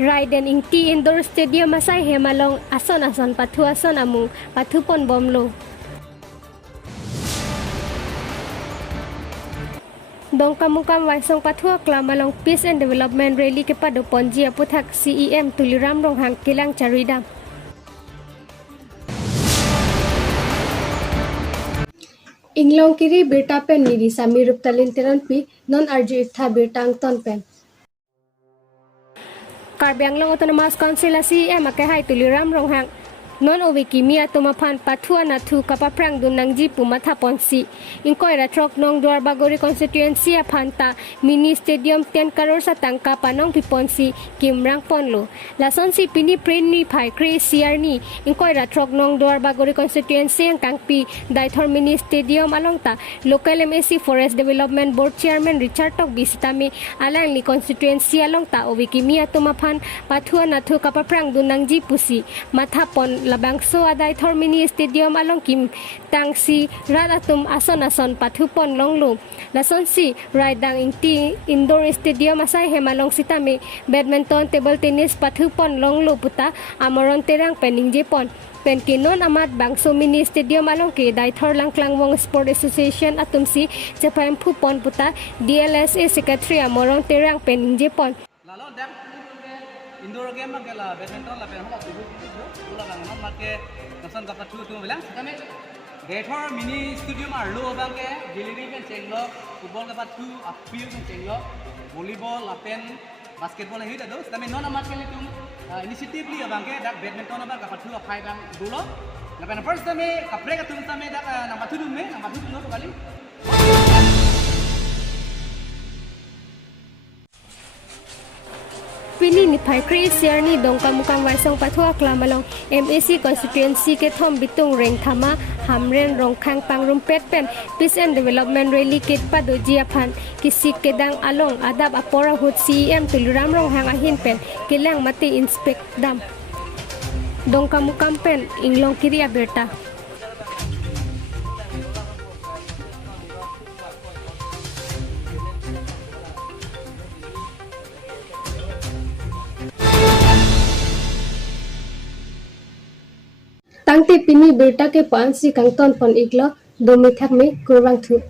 Raiden ingti indoor stadium masai hemalong ason patu ason amu patu pon bomlo. Dong kamukam waisong patua klamalong Peace and Development Rally kepada ponji aputhak CEM tuliram rong hang kilang caridam. Inglong kiri berta pen niri sami rup talin teran pi non arju itha bertang ton pen. Karbi Anglong Autonomous Council CEM akahai tuliram rong hang non owe kimia tumapan patua natu kapaprang dunang jipu mata ponsi ingkoi ratrok nong duar bagori constituency apanta mini stadium 10 crore sa tangka panong piponsi kimrang ponlo lason si pini preni phai kre siar ni ingkoi ratrok nong duar bagori constituency ang kangpi daithor mini stadium alongta local MAC Forest Development Board Chairman Richard Tok bisitami alang li constituency alongta owe kimia tumapan patua natu kapaprang dunang jipu si mata pon labangso aday thor mini stadium along kim tangsi radatum ason pathupon longlu lason si raidang ingti indoor stadium asai hemalong sitami badminton table tennis pathupon longlu puta amoron terang pening jepon penkinon amat bangso mini stadium along ke daithor langklangwong sport association atumsi japan phupon puta DLSA secretary amorong terang pening jepon indoor game magala badminton la pen hola tubu pula bang non marke nasan ka patu tu bilang kami gaithor mini stadium arlo bang ke giliri ben chenglo football ka patu apil ben chenglo volleyball la pen basketball hi dado kami non amat ke tum initiative li bang ke dak badminton bang ka patu apai bang dulo la pen first time kapre ka tum tame dak na patu dum me na patu dum kali Pini ni phai kre siar ni dong kamukam waisong pathua klamalong MAC constituency ke thom bitung reng thama hamren rong khang pangrum pet pen Peace and Development Rally ket pado jiaphan kisik kedang along adab apora hut CEM tuliram rong hang ahin pen kilang mati inspect dam dong kamukam pen inglong kiri aberta Tangte pini berta ke pansi kangton pon iglo domi thak me kurwang thu